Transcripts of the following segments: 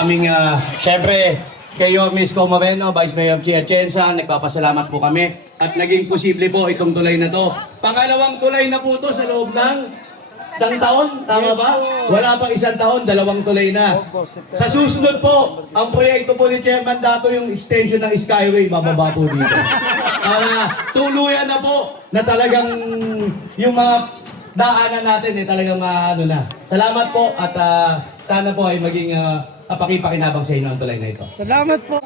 aming, syempre, kayo, Miss Co Moreno, Vice Mayor Chia Atienza, nagpapasalamat po kami. At naging posible po itong tulay na to. Pangalawang tulay na po to sa loob ng isang taon, tama ba? Wala pang isang taon, dalawang tulay na. Sa susunod po, ang proyekto po ni Chairman Dato yung extension ng Skyway, bababa po dito. Para tuluyan na po na talagang yung mga daanan natin talagang ano na. Salamat po at sana po ay maging pakipakinabang sa inyo ang tulay na ito. Salamat po.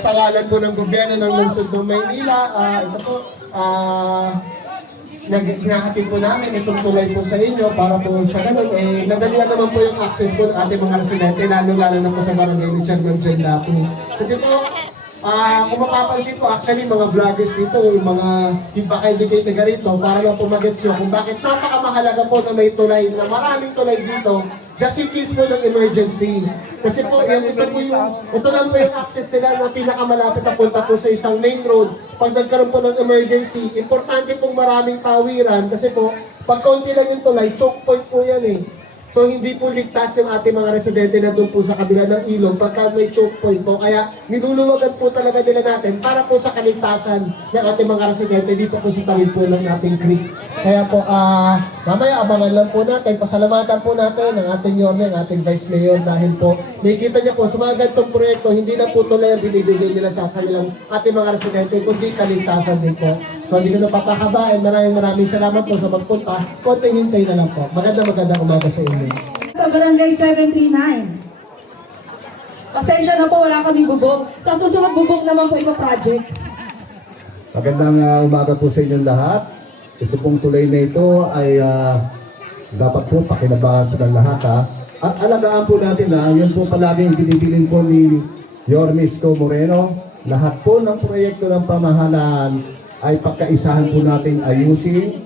Sa ngalan po ng gobyerno ng lungsod ng Maynila, ito po, hinahatid po namin itong tulay po sa inyo para po sa ganun, nadalian naman po yung access po ng ating mga residente, lalo-lalo na po sa barangay ni Chairman John Dato. Kasi po, kung mapapansin po, actually, mga vloggers dito, yung mga baka-indicate taga rito, para lang po mag-gets nyo kung bakit napakamahalaga po na may tulay, na maraming tulay dito, just in case po ng emergency. Kasi po, ito lang po yung access nila na pinakamalapit na punta po sa isang main road. Pag nagkaroon po ng emergency, importante pong maraming tawiran kasi po, pag kaunti lang yung tulay, choke point po yan eh. So hindi po ligtas yung ating mga residente na doon po sa kabila ng ilog pagka may choke point po. Kaya niluluwagan po talaga nila natin para po sa kaligtasan ng ating mga residente dito po sa tawid po ng ating creek. Kaya po mamaya abangan lang po natin, pasalamatan po natin ang ating Yorme, ang ating Vice Mayor dahil po nakikita niya po sa mga ganitong proyekto, hindi lang po tulay ang binibigay nila sa kanilang ating mga residente, kundi kaligtasan din po. So hindi ko na papakabain, maraming salamat po sa magpunta, konting hintay na lang po. Magandang umaga sa inyo. Sa Barangay 739. Pasensya na po, wala kaming bubog. Sa susunod bubog naman po iba project. Magandang umaga po sa inyong lahat. Ito pong tulay na ito ay dapat po pakinabangan po ng lahat ha. At alagaan po natin yan po palaging binibilin po ni Yorme Isko Moreno. Lahat po ng proyekto ng pamahalaan ay pagkaisahan po natin ayusin.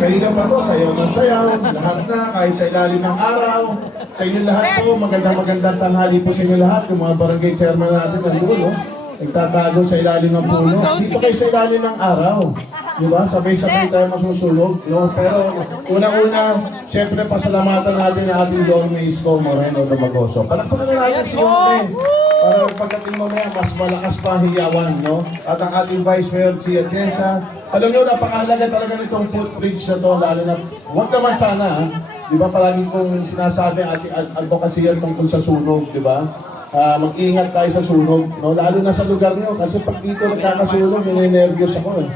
Kanina pa to, sayaw ng sayaw, lahat na, kahit sa ilalim ng araw. Sa inyo lahat po, magandang tanghali po sa inyo lahat. Yung mga barangay chairman natin nandun, no? Nagtatago sa ilalim ng puno. Dito kayo sa ilalim ng araw. Di ba? Sabay-sabay tayo masusulog. No? Pero unang-una, siyempre pasalamatan natin ang ating Yorme Isko Moreno na Magoso. Palakpakan na natin si Yorme. Para pagdating mamaya, mas malakas pa hiyawan, no? At ang ating Vice Mayor, Chia Atienza. Alam nyo, napakahalaga talaga nitong footbridge na to, lalo na, huwag naman sana, ha? Di ba, palagi kong sinasabi ating advocacy yan tungkol sa sunog, di ba? Mag-ingat tayo sa sunog, no? Lalo na sa lugar nyo, kasi pag dito nagkakasunog, ninenervyos ako, eh.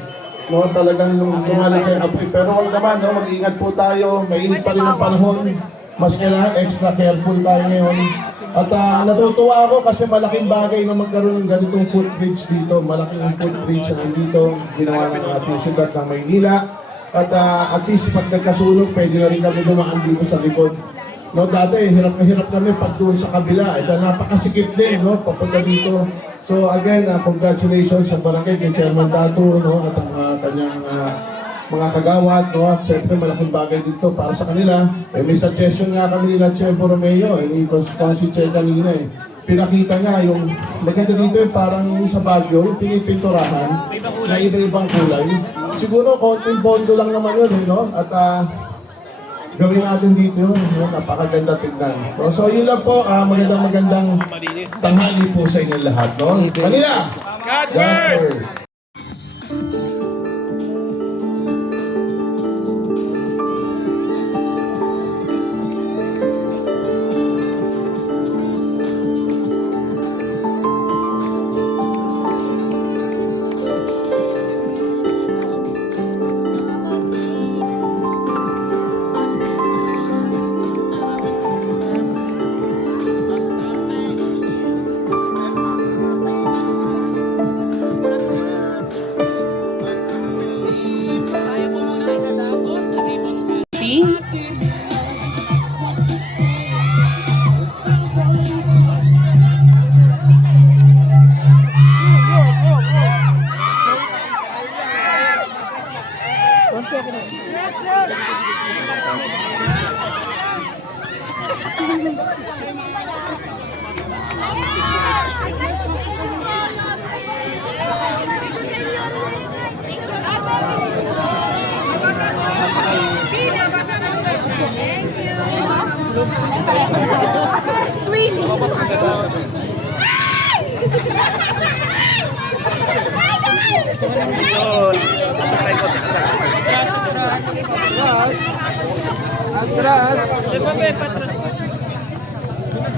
No, talagang lumalaki ang apoy. Pero huwag naman, no? Mag-ingat po tayo, mainit pa rin ang panahon. Mas kailangan extra careful tayo ngayon. At natutuwa ako kasi malaking bagay na magkaroon ng ganitong footbridge dito. Malaking footbridge na dito, ginawa ng ating syudad ng Maynila. At at least pag nagkasunog, pwede na rin kami dumaan dito sa likod. No, dati, hirap na hirap kami pag doon sa kabila. Ito, napakasikip din, no, papunta dito. So again, congratulations sa barangay kay Chairman Dato, no, at ang kanyang mga kagawad, no? At syempre malaking bagay dito para sa kanila. May suggestion nga kami nila Che Borromeo, si Che kanina eh. Pinakita nga yung maganda dito parang sa Baguio, yung pinipinturahan na iba-ibang kulay. Siguro konting pondo lang naman yun, no? At gawin natin dito yun, no? Napakaganda tignan. No? So yun lang po, magandang tanghali po sa inyo lahat, no? Manila! God first! Thank you.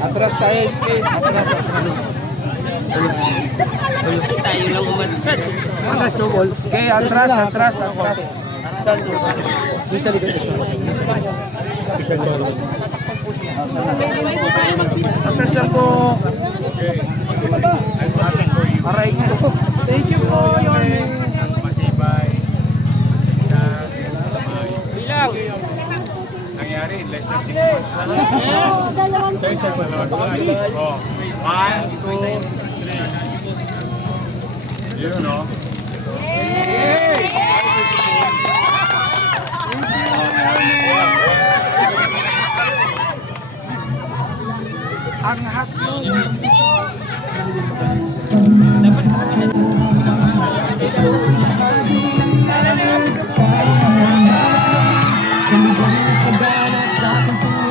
Atras tayo, SK. Atras. Tayo lang umatras. Atras no, ball. SK, atras. Bisa likod ito. Atras lang po. Aray ko. Thank you po, Yorme. Bilang. Nangyari in less than 6 months lang. Yes! Dalawang guys. Oh, 1, 2, 3. Yun, no? Ang hapon.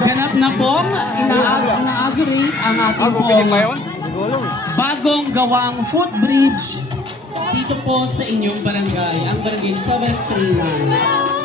Ganap na pong ina-inaugurate ang ating pong bagong gawang footbridge dito po sa inyong barangay, ang barangay 739.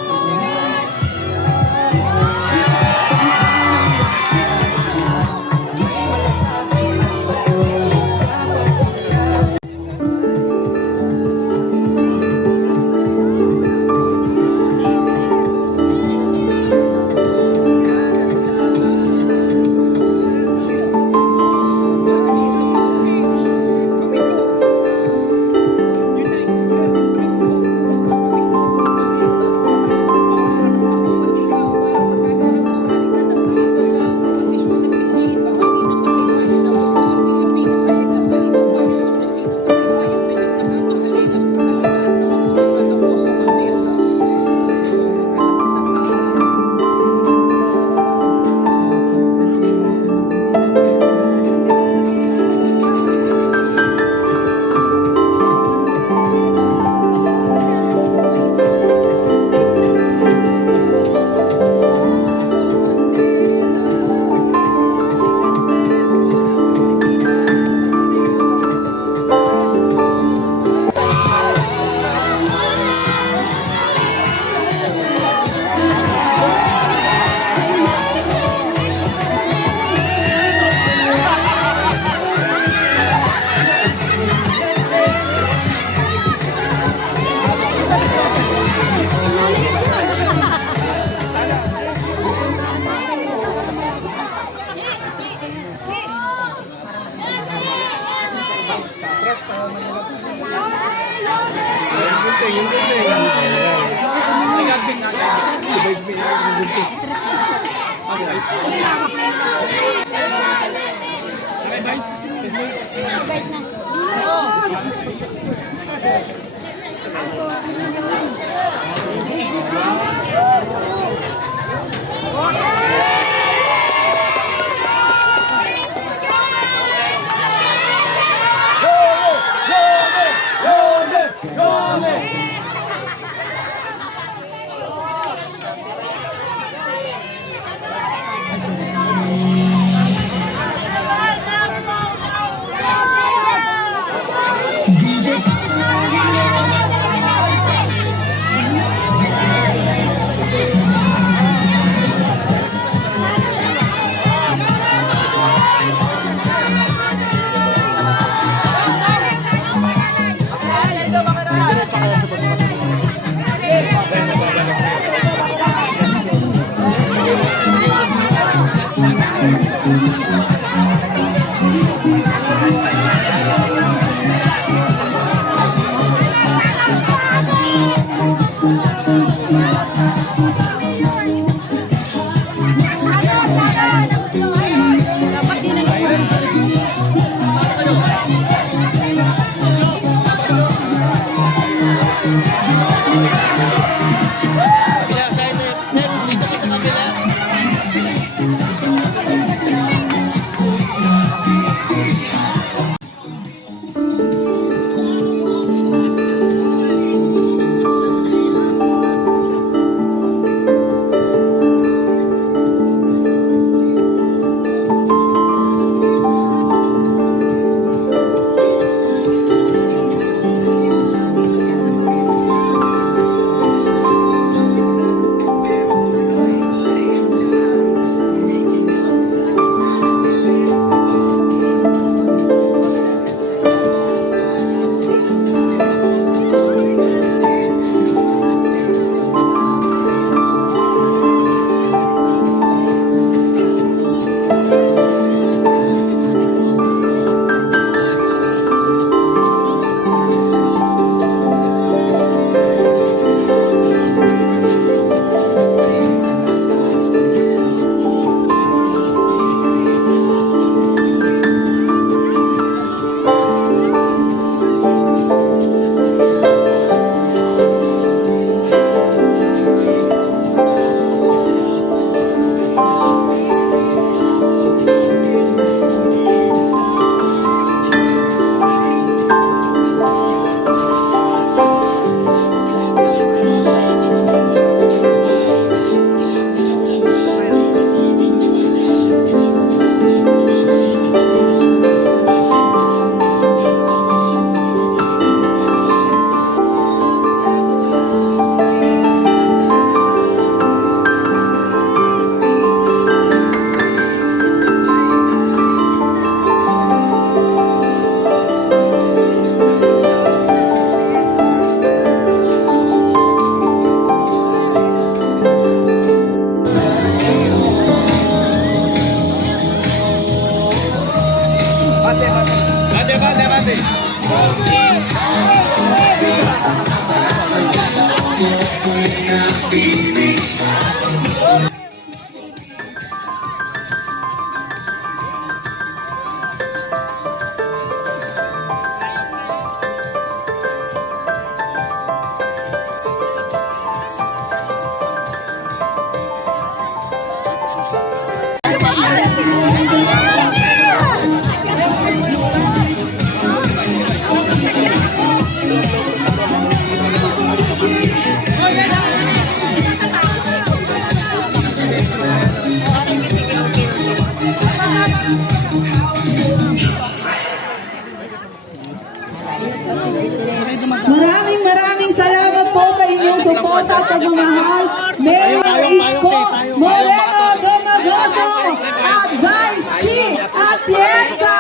Isko Moreno Domagoso at Vice Chi Atienza.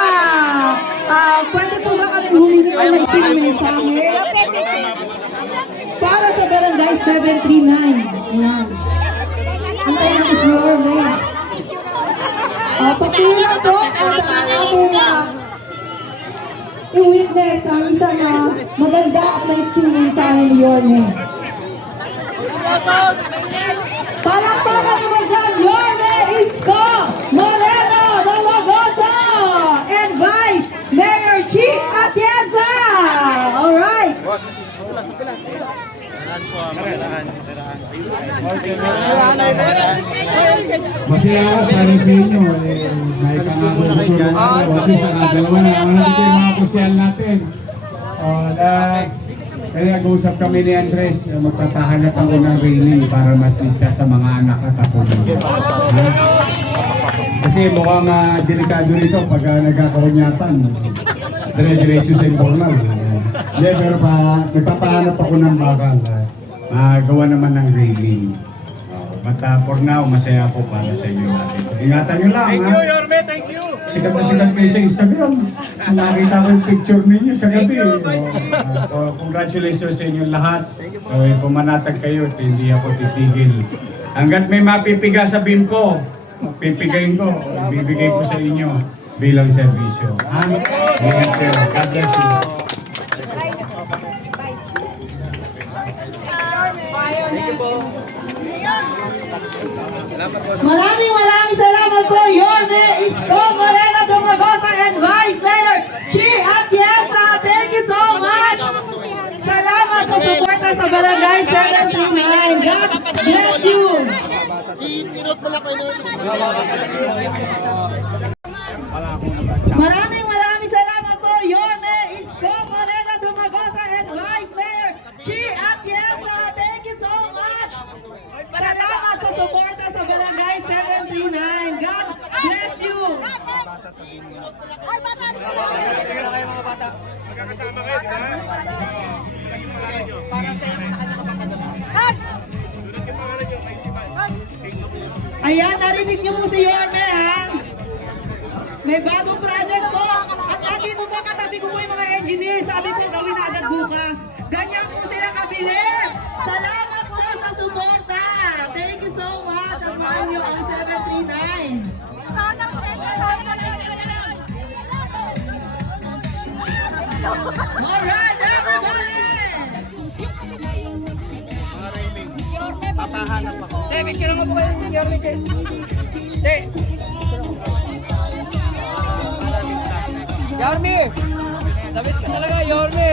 Pwede po ba kami humingi ng maikling mensahe para sa Barangay 739? Ayan. Antayin ang sure, man. Pakilang po ang ating i-witness ang isang maganda at maiksing mensahe ni Yorme. Palakpakan naman dyan, Yorme Isko Moreno Domagoso and Vice Mayor Chi Atienza. Alright. Masaya ako para sa inyo. May pangako ko tulungan ko. At least dalawa na naman natin yung mga pusyal natin. Kaya nag-uusap kami ni Andres, magtatahanap ako ng railing para mas ligtas sa mga anak at apo nila. Kasi mukhang delikado nito pag nagkakawanyatan. Dire-diretso sa informal. Hindi, pero nagpapahanap ako ng bakal. Gawa naman ng railing. But for now, masaya ako para sa inyo natin. Ingatan nyo lang, Thank you, Yorme. Thank you. Sikat na sikat kayo sa Instagram. Nakita ko yung picture ninyo sa gabi. Congratulations sa inyo lahat. Pumanatag kayo at hindi ako titigil. Hanggat may mapipiga sa bimpo, pipigayin ko, ibibigay ko sa inyo bilang serbisyo. Ingat kayo. God bless you. Maraming salamat po, Yorme Isko Moreno Domagoso and Vice Mayor Chi Atienza. Thank you so much. Salamat sa suporta sa Barangay 739. God bless you. Maraming salamat po, Yorme Isko Moreno Domagoso and Vice Mayor Chi Atienza. Thank you so much. Salamat sa suporta sa Barangay 739. God bless you. Magkakasama kayo, ha? Ayan, narinig niyo po si Yorme, ha? May bagong project po. At lagi po ba katabi ko po yung mga engineers. Sabi po, gawin na agad bukas. Ganyan po sila kabilis. Salamat po sa suporta. Thank you so much. At mahal niyo ang 739. Alright, everybody! Papahanap ako. Picture mo po kayo ni Yorme. Yorme! Dabis ka talaga, Yorme!